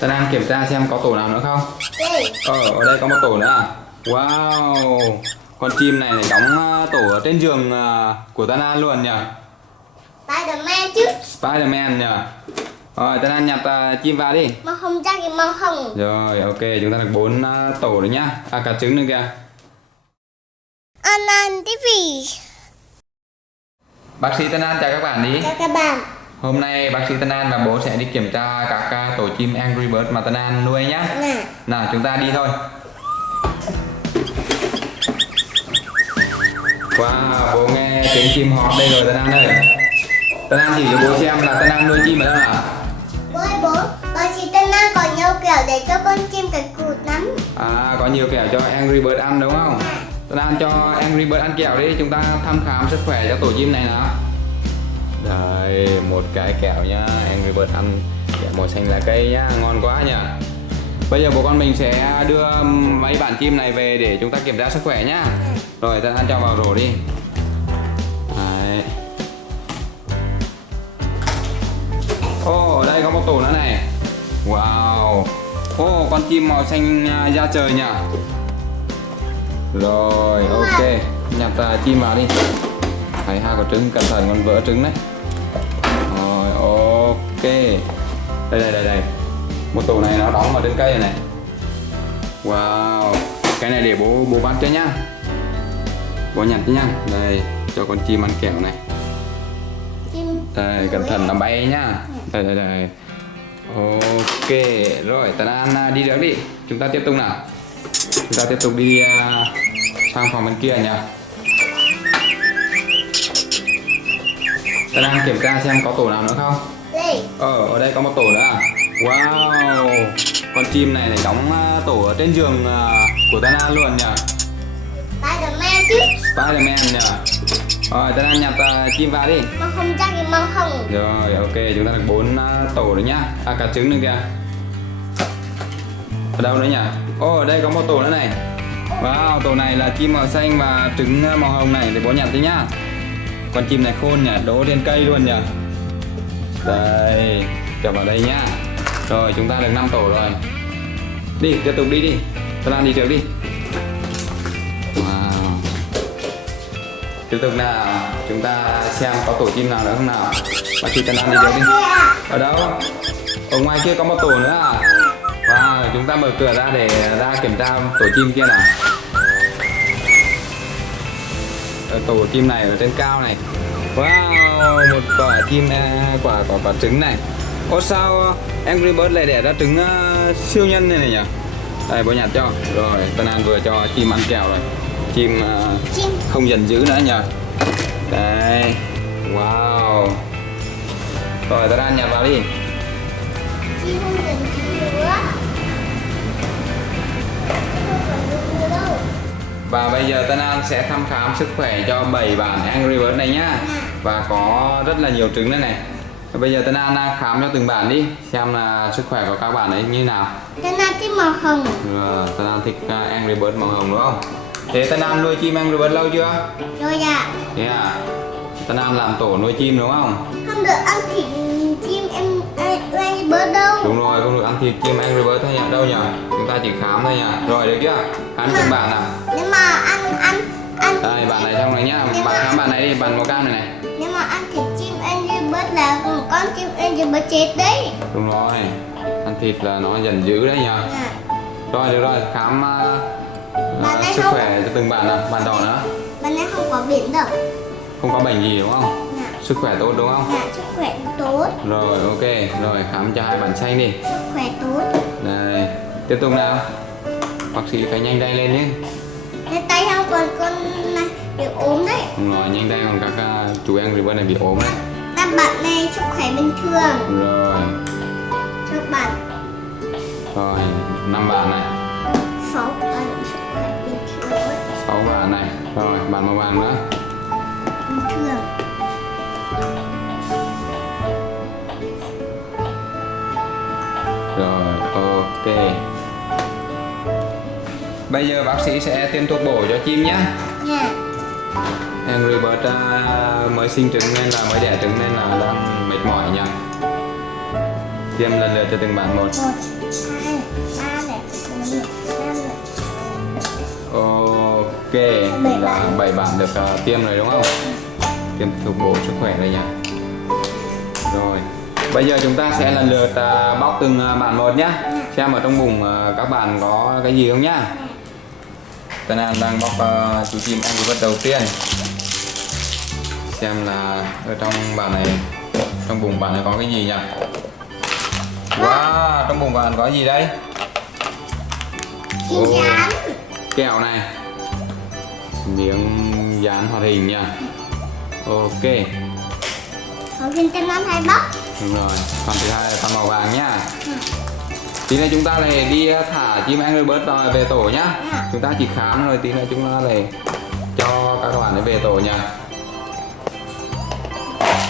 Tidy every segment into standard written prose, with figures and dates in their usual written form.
Tân An kiểm tra xem có tổ nào nữa không? Ở đây có một tổ nữa à? Wow, con chim này đóng tổ ở trên giường của Tân An luôn nhỉ? Spiderman chứ. Spiderman nhỉ? Rồi Tân An nhặt chim vào đi. Màu hồng ra cái màu hồng. Rồi ok, chúng ta được 4 tổ rồi nhá. À cả trứng nữa kìa. An TV. Bác sĩ Tân An chào các bạn đi. Chào các bạn. Hôm nay bác sĩ Tân An và bố sẽ đi kiểm tra các tổ chim Angry Bird mà Tân An nuôi nhá. Nào chúng ta đi thôi. Wow, bố nghe tiếng chim hót đây rồi Tân An ơi. Tân An chỉ cho bố xem là Tân An nuôi chim ở đâu nào. Bố, bác sĩ Tân An có nhiều kẹo để cho con chim cái cụt lắm. À, có nhiều kẹo cho Angry Bird ăn đúng không? Tân An cho Angry Bird ăn kẹo đi, chúng ta thăm khám sức khỏe cho tổ chim này nào. Đây, một cái kẹo nhá, Angry Bird ăn kẹo màu xanh lá cây nhá, ngon quá nhỉ. Bây giờ bố con mình sẽ đưa mấy bạn chim này về để chúng ta kiểm tra sức khỏe nhá. Rồi Tân An cho vào rổ đi. Đấy. Ở đây có một tổ nữa này. Wow. Con chim màu xanh da trời nhỉ. Rồi, ok. Nhặt chim vào đi. Thấy hai quả trứng, cẩn thận con vỡ trứng đấy. Rồi, ok. Đây. Một tổ này nó đóng ở trên cây này. Wow. Cái này để bố bắt cho nhá. Bố nhặt cho nhá. Đây, cho con chim ăn kẹo này. Đây, cẩn thận nó bay nhá. Đây. Ok, rồi Tân An đi được đi. Chúng ta tiếp tục nào. Chúng ta tiếp tục đi sang phòng bên kia nhá. Tân An kiểm tra xem có tổ nào nữa không? Ở đây có một tổ nữa à? Wow, con chim này đóng tổ ở trên giường của Tân An luôn nhỉ? Spiderman chứ. Spiderman nhỉ? Rồi Tân An nhặt chim vào đi. Màu hồng ra cái màu hồng. Rồi ok, chúng ta được 4 tổ rồi nhá. À cả trứng nữa kìa. Ở đâu nữa nhỉ? Ở đây có một tổ nữa này. Wow, tổ này là chim màu xanh và trứng màu hồng này, để bố nhặt đi nhá. Con chim này khôn nhỉ, đỗ trên cây luôn nhỉ. Đây, cho vào đây nhá. Rồi chúng ta được 5 tổ rồi. Đi, tiếp tục đi. Tân An đi trước đi. Wow. Tiếp tục nào, chúng ta xem có tổ chim nào nữa không nào. Bác sĩ Tân An đi trước đi. Ở đâu? Ở ngoài kia có một tổ nữa à? Wow, chúng ta mở cửa ra để ra kiểm tra tổ chim kia nào. Tổ chim này ở trên cao này. Wow, một quả chim quả trứng này. Sao Angry Bird lại đẻ ra trứng siêu nhân này nhỉ? Đây bố nhặt cho. Rồi Tân An vừa cho chim ăn kẹo rồi. Chim không giận dữ nữa nhỉ. Đây. Wow. Rồi Tân An nhặt vào đi. Chim không giận dữ nữa. Và bây giờ Tân An sẽ thăm khám sức khỏe cho 7 bạn Angry Bird này nhá. Và có rất là nhiều trứng đây này. Và bây giờ Tân An khám cho từng bạn đi, xem là sức khỏe của các bạn ấy như nào. Tân An thích màu hồng. Tân An thích Angry Bird màu hồng đúng không? Thế Tân An nuôi chim Angry Bird lâu chưa? Rồi ạ. Thế à? Tân An làm tổ nuôi chim đúng không? Không được ăn thịt chim Angry Bird đâu. Đúng rồi, không được ăn thịt chim Angry Bird thôi nhỉ? Đâu nhỉ? Chúng ta chỉ khám thôi nhỉ? Rồi được chưa? Khám từng bạn nào. Nếu mà ăn đây bạn này trong này nhá, bạn khám bạn này đi, bạn màu cam này này. Nếu mà ăn thịt chim Angry Bird là một con chim Angry Bird chết đấy. Đúng rồi, ăn thịt là nó giận dữ đấy nhỉ. Rồi được rồi, khám sức khỏe cho từng bạn nào. Bạn đỏ nữa. Bạn này không có biển đâu. Không có bệnh gì đúng không? Sức khỏe tốt đúng không? Dạ, sức khỏe tốt. Rồi ok, rồi khám cho hai bạn xanh đi. Sức khỏe tốt. Đây, tiếp tục nào. Bác sĩ phải nhanh tay lên nhé. Cái tay không còn con này bị ốm đấy. Đúng rồi, nhanh tay còn các chú Angry Bird này bị ốm đấy. Các bạn này sức khỏe bình thường. Rồi. Các bạn. Rồi, 5 bạn này. 6 bạn sức khỏe bình thường. 6 bạn này. Rồi, bạn màu vàng nữa. Bình thường. Rồi, ok. Bây giờ bác sĩ sẽ tiêm thuốc bổ cho chim nhé. Angry Bird mới sinh trứng nên là mới đẻ trứng nên là đang mệt mỏi nha. tiêm lần lượt cho từng bạn một. 1, 2, 3 này, 4 này, 5 này. Ok, 7 là bạn. 7 bạn được tiêm rồi đúng không? Tiêm thuộc bộ sức khỏe đây nha. Rồi, bây giờ chúng ta sẽ lần lượt bóc từng bạn một nhá. Xem ở trong bụng các bạn có cái gì không nhá. Tân An đang bóc chú chim Angry Bird đầu tiên. Xem là ở trong bạn này, trong bụng bạn này có cái gì nhỉ? Wow, trong bụng bạn có gì đây? Chim rán. Kẹo này, miếng dán hoạt hình nha. Ok, Còn phim Tân An hay bóc. đúng rồi. Còn thứ hai là con màu vàng nhá. Tí nữa chúng ta lại đi thả chim Angry Bird rồi về tổ nhá. Chúng ta chỉ khám rồi tí nữa chúng ta lại cho các bạn ấy về tổ nha.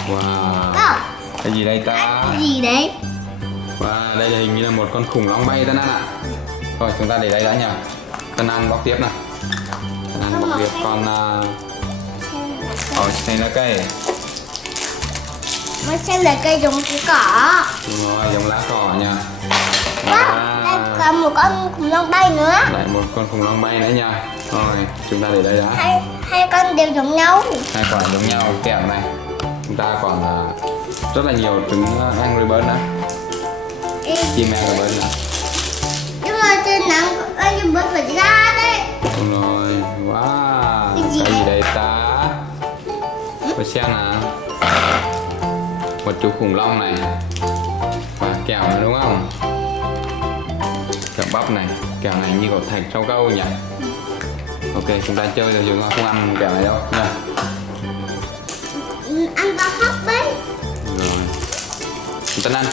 Wow, Đâu? cái gì đây ta? Cái gì đấy? Wow, đây là hình như là một con khủng long bay Tân An ạ. Rồi chúng ta để đây đã nhỉ. Tân An bóc tiếp nào. Tân An bóc tiếp con xanh lá cây. Mới xem là cây giống cái cỏ. Đúng rồi, giống lá cỏ nha. Wow, đây còn một con khủng long bay nữa. Lại một con khủng long bay nữa nha. Rồi chúng ta để đây đã. Hai con đều giống nhau. Hai quả giống nhau kẹo này. Chúng ta còn rất là nhiều trứng Angry Bird nữa. Chim Angry Bird nữa. Nhưng mà trên nắng Angry Bird phải ra đấy. Đúng rồi. Wow, Cái gì cái gì đấy? đây ta? Tôi xem nào. Một chú khủng long này. Và kẹo này đúng không? Kẹo bắp này. Kẹo này như có thạch rau câu nhỉ. Ok, chúng ta chơi rồi chúng ta không ăn kẹo này đâu nha. Ăn bao hấp đấy. Rồi. Chúng ta ăn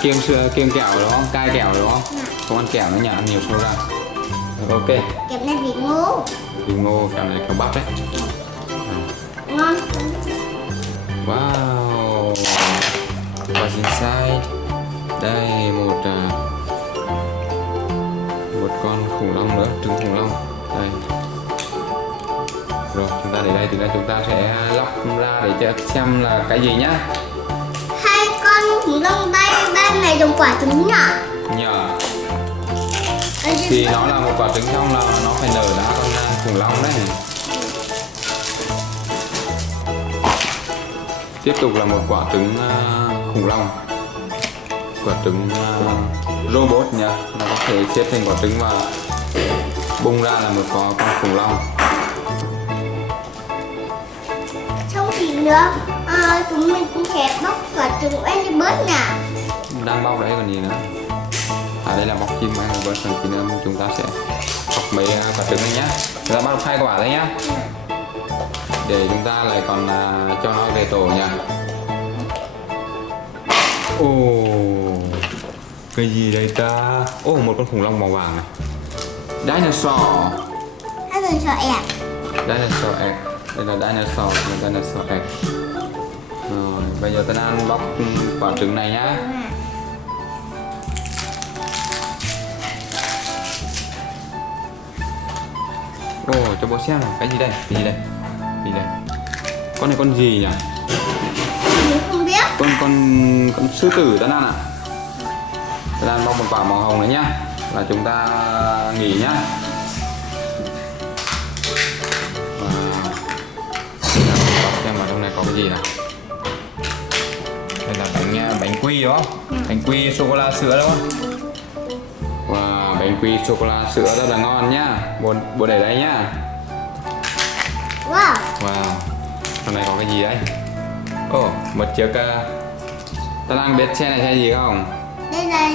kiêng kẹo đó, cai kẹo đó. Không ăn kẹo nữa nhỉ, ăn nhiều soda. Rồi, ok. Kẹp này vị ngô. Vị ngô, kẹo này kẹo bắp đấy. Ngon. Wow. What's inside? Đây một con khủng long nữa, trứng khủng long. Đây. Rồi chúng ta để đây thì chúng ta sẽ lọc ra để xem là cái gì nhá. Hai con khủng long bay ban này giống quả trứng nhỏ. Nhờ. Thì nó là một quả trứng xong là nó phải nở ra con khủng long đấy. Tiếp tục là một quả trứng khủng long. Quả trứng robot nha. Nó có thể xếp thành quả trứng và bung ra là một con khủng long. Xong thì nữa chúng mình cũng sẽ bóc quả trứng Angry Bird nè. Đang bóc đấy còn gì nữa. Đây là bóc chim Angry Bird, thì nữa chúng ta sẽ bóc mấy quả trứng này nhá. Chúng ta bóc 2 quả đấy nhá. Để chúng ta lại còn cho nó về tổ nha. Ồ, cái gì đây ta? Ồ, một con khủng long màu vàng này. Dinosaur. Hai người sợ ẹt. Dinosaur egg. Đây là dinosaur egg. Rồi, bây giờ Tân An bóc quả trứng này nhá. Ồ, cho bố xem nào, cái gì đây? Cái gì đây? Gì đây? Con này con gì nhỉ? Mình không biết. Con sư tử Tân An ạ. Tân An bóc một quả màu hồng này nhá. Là chúng ta nghỉ nhá. Xem vào trong này có cái gì nào. Đây là bánh quy đúng không? Bánh quy sô cô la sữa đúng không? Wow, bánh quy sô cô la sữa rất là ngon nhá. Bố để đây nhá. Wow. Wow, trong này có cái gì đấy? Ồ, một chiếc ta đang biết xe này xe gì không? Đây là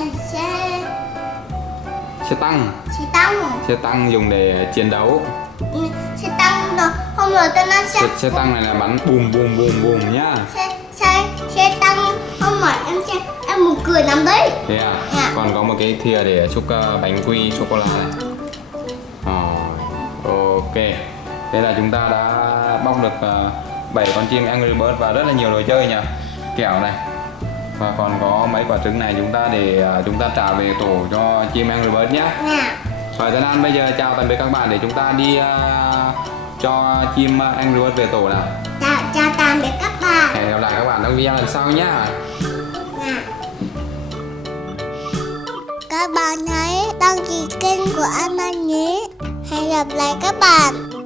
Xe tăng. xe tăng. Xe tăng dùng để chiến đấu. Xe tăng rồi. Hôm rồi tôi nói Xe tăng này là bắn bùm bùm bùm bùm nhá. Xe tăng. Hôm rồi em muốn cười lắm đấy. Thế à? Dạ. Còn có một cái thìa để xúc bánh quy sô cô la này. Ok. Thế là chúng ta đã bóc được 7 con chim Angry Bird và rất là nhiều đồ chơi nhỉ. Kẹo này. Và còn có mấy quả trứng này chúng ta để chúng ta trả về tổ cho chim Angry Bird nhé. Nè. Rồi Tân An bây giờ chào tạm biệt các bạn để chúng ta đi cho chim Angry Bird về tổ nào. Chào tạm biệt các bạn. Hẹn gặp lại các bạn trong video lần sau nhé. Nè. các bạn hãy đăng ký kênh của An Anh nhé. Hẹn gặp lại các bạn.